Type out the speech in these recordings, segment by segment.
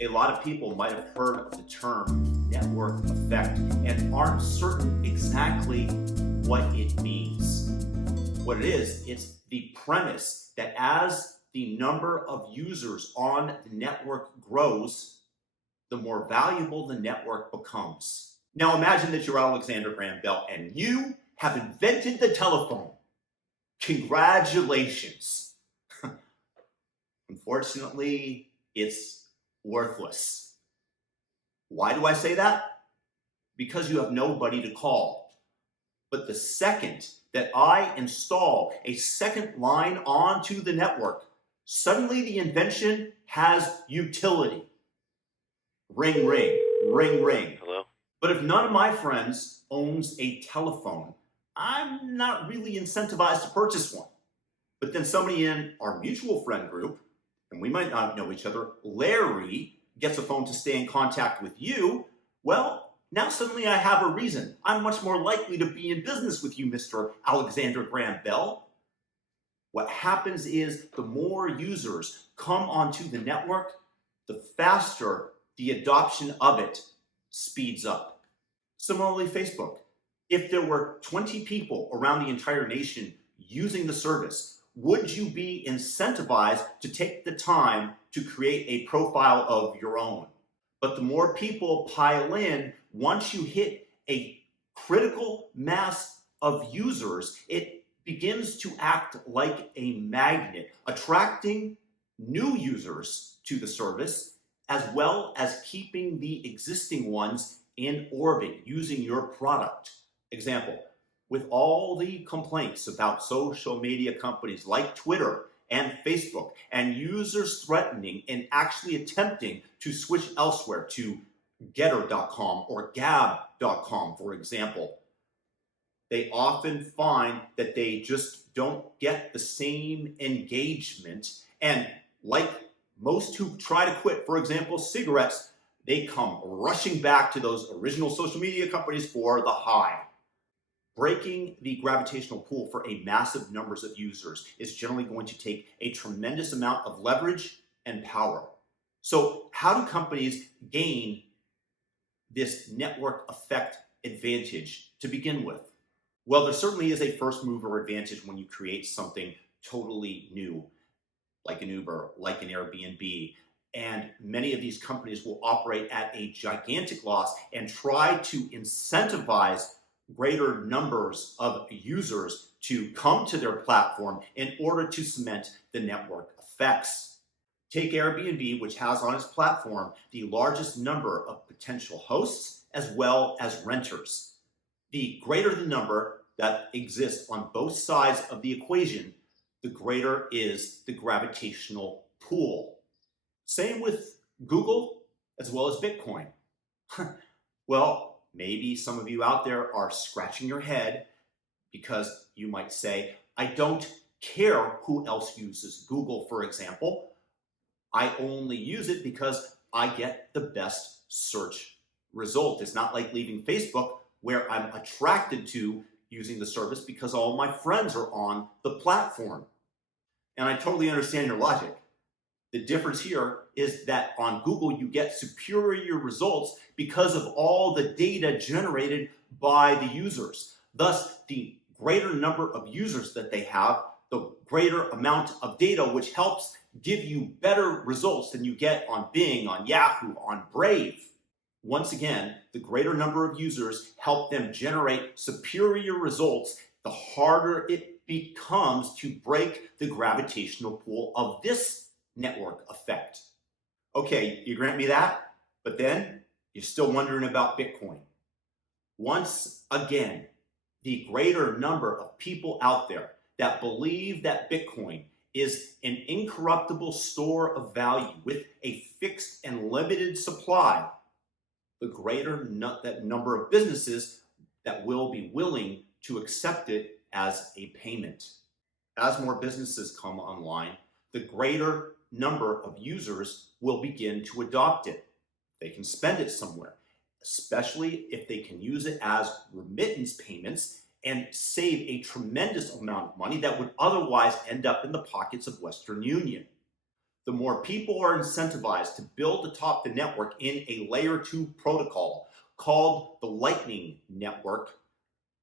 A lot of people might have heard of the term network effect and aren't certain exactly what it means. What it is, it's the premise that as the number of users on the network grows, the more valuable the network becomes. Now imagine that you're Alexander Graham Bell and you have invented the telephone. Congratulations. Unfortunately, it's worthless. Why do I say that? Because you have nobody to call. But the second that I install a second line onto the network, suddenly the invention has utility. Ring, ring, ring, ring. Hello? But if none of my friends owns a telephone, I'm not really incentivized to purchase one. But then somebody in our mutual friend group, and we might not know each other, Larry, gets a phone to stay in contact with you, well, now suddenly I have a reason. I'm much more likely to be in business with you, Mr. Alexander Graham Bell. What happens is the more users come onto the network, the faster the adoption of it speeds up. Similarly, Facebook. If there were 20 people around the entire nation using the service, would you be incentivized to take the time to create a profile of your own? But the more people pile in, once you hit a critical mass of users, it begins to act like a magnet, attracting new users to the service, as well as keeping the existing ones in orbit using your product. Example, with all the complaints about social media companies like Twitter and Facebook and users threatening and actually attempting to switch elsewhere to Getter.com or Gab.com, for example, they often find that they just don't get the same engagement. And like most who try to quit, for example, cigarettes, they come rushing back to those original social media companies for the high. Breaking the gravitational pull for a massive numbers of users is generally going to take a tremendous amount of leverage and power. So how do companies gain this network effect advantage to begin with? Well, there certainly is a first mover advantage when you create something totally new, like an Uber, like an Airbnb. And many of these companies will operate at a gigantic loss and try to incentivize greater numbers of users to come to their platform in order to cement the network effects. Take Airbnb, which has on its platform the largest number of potential hosts as well as renters. The greater the number that exists on both sides of the equation, the greater is the gravitational pull. Same with Google as well as Bitcoin. Well, maybe some of you out there are scratching your head because you might say, I don't care who else uses Google, for example. I only use it because I get the best search result. It's not like leaving Facebook where I'm attracted to using the service because all my friends are on the platform. And I totally understand your logic. The difference here is that on Google, you get superior results because of all the data generated by the users. Thus, the greater number of users that they have, the greater amount of data, which helps give you better results than you get on Bing, on Yahoo, on Brave. Once again, the greater number of users help them generate superior results, the harder it becomes to break the gravitational pull of this network effect. Okay, you grant me that, but then you're still wondering about Bitcoin. Once again, the greater number of people out there that believe that Bitcoin is an incorruptible store of value with a fixed and limited supply, the greater that number of businesses that will be willing to accept it as a payment. As more businesses come online, the greater number of users will begin to adopt it. They can spend it somewhere, especially if they can use it as remittance payments and save a tremendous amount of money that would otherwise end up in the pockets of Western Union. the more people are incentivized to build atop the network in a layer 2 protocol called the Lightning Network,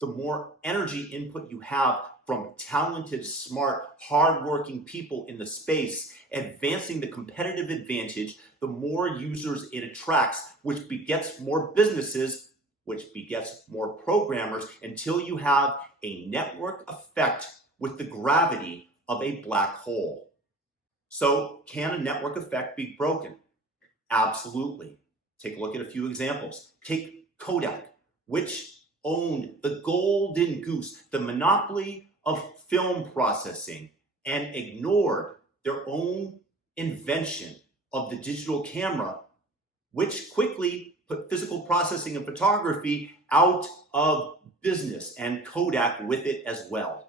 the more energy input you have from talented, smart, hardworking people in the space, advancing the competitive advantage, the more users it attracts, which begets more businesses, which begets more programmers, until you have a network effect with the gravity of a black hole. So, can a network effect be broken? Absolutely. Take a look at a few examples. Take Kodak, which owned the golden goose, the monopoly of film processing, and ignored their own invention of the digital camera, which quickly put physical processing and photography out of business, and Kodak with it as well.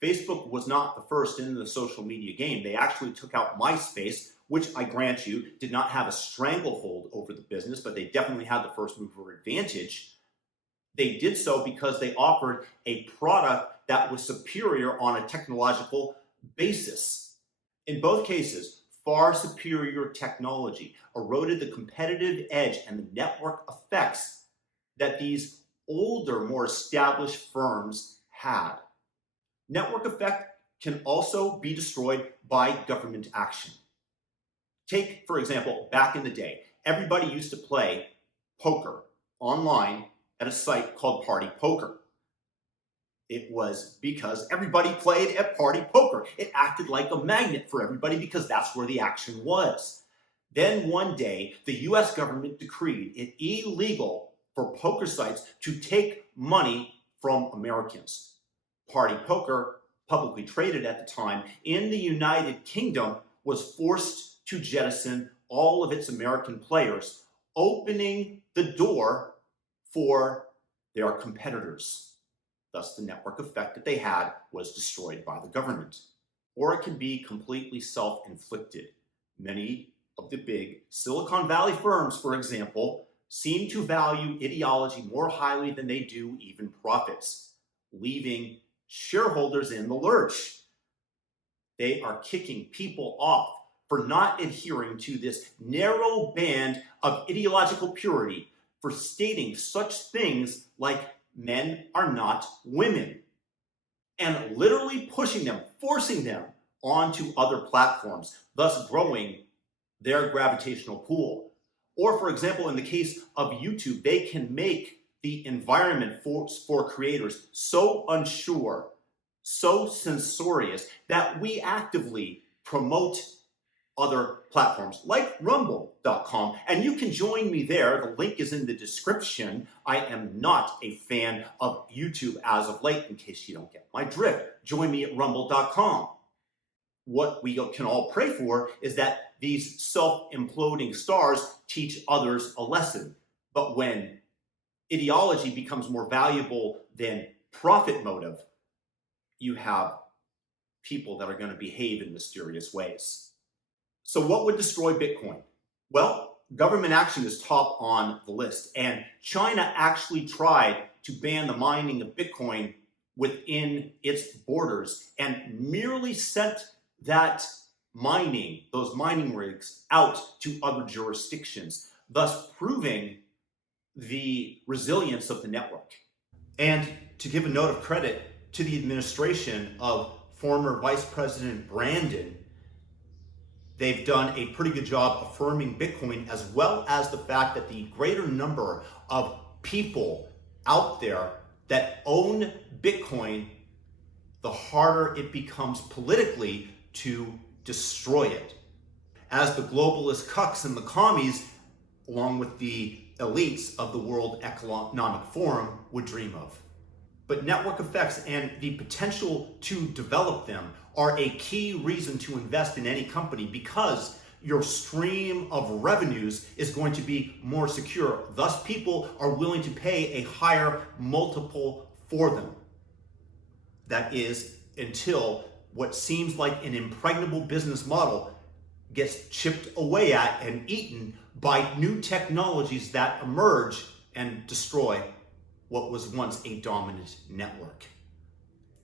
Facebook was not the first in the social media game. They actually took out MySpace, which I grant you did not have a stranglehold over the business, but they definitely had the first mover advantage. They did so because they offered a product that was superior on a technological basis. In both cases, far superior technology eroded the competitive edge and the network effects that these older, more established firms had. Network effect can also be destroyed by government action. Take, for example, back in the day, everybody used to play poker online at a site called Party Poker. It was because everybody played at Party Poker. It acted like a magnet for everybody because that's where the action was. Then one day, the US government decreed it illegal for poker sites to take money from Americans. Party Poker, publicly traded at the time in the United Kingdom, was forced to jettison all of its American players, opening the door for their competitors. Thus, the network effect that they had was destroyed by the government. Or it can be completely self-inflicted. Many of the big Silicon Valley firms, for example, seem to value ideology more highly than they do even profits, leaving shareholders in the lurch. They are kicking people off for not adhering to this narrow band of ideological purity, for stating such things like men are not women, and literally pushing them, forcing them onto other platforms, thus growing their gravitational pull. Or, for example, in the case of YouTube, they can make the environment for creators so unsure, so censorious, that we actively promote other platforms like rumble.com, and you can join me there. The link is in the description. I am not a fan of YouTube as of late, in case you don't get my drift. Join me at rumble.com. What we can all pray for is that these self-imploding stars teach others a lesson. But when ideology becomes more valuable than profit motive, you have people that are going to behave in mysterious ways. So what would destroy Bitcoin? Well, government action is top on the list, and China actually tried to ban the mining of Bitcoin within its borders and merely sent that mining, those mining rigs, out to other jurisdictions, thus proving the resilience of the network. And to give a note of credit to the administration of former Vice President Brandon, they've done a pretty good job affirming Bitcoin, as well as the fact that the greater number of people out there that own Bitcoin, the harder it becomes politically to destroy it. As the globalist cucks and the commies, along with the elites of the World Economic Forum, would dream of. But network effects and the potential to develop them are a key reason to invest in any company, because your stream of revenues is going to be more secure. Thus, people are willing to pay a higher multiple for them. That is, until what seems like an impregnable business model gets chipped away at and eaten by new technologies that emerge and destroy what was once a dominant network.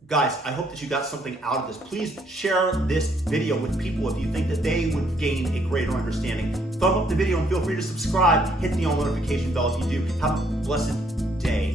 Guys, I hope that you got something out of this. Please share this video with people if you think that they would gain a greater understanding. Thumb up the video and feel free to subscribe. Hit the all notification bell if you do. Have a blessed day.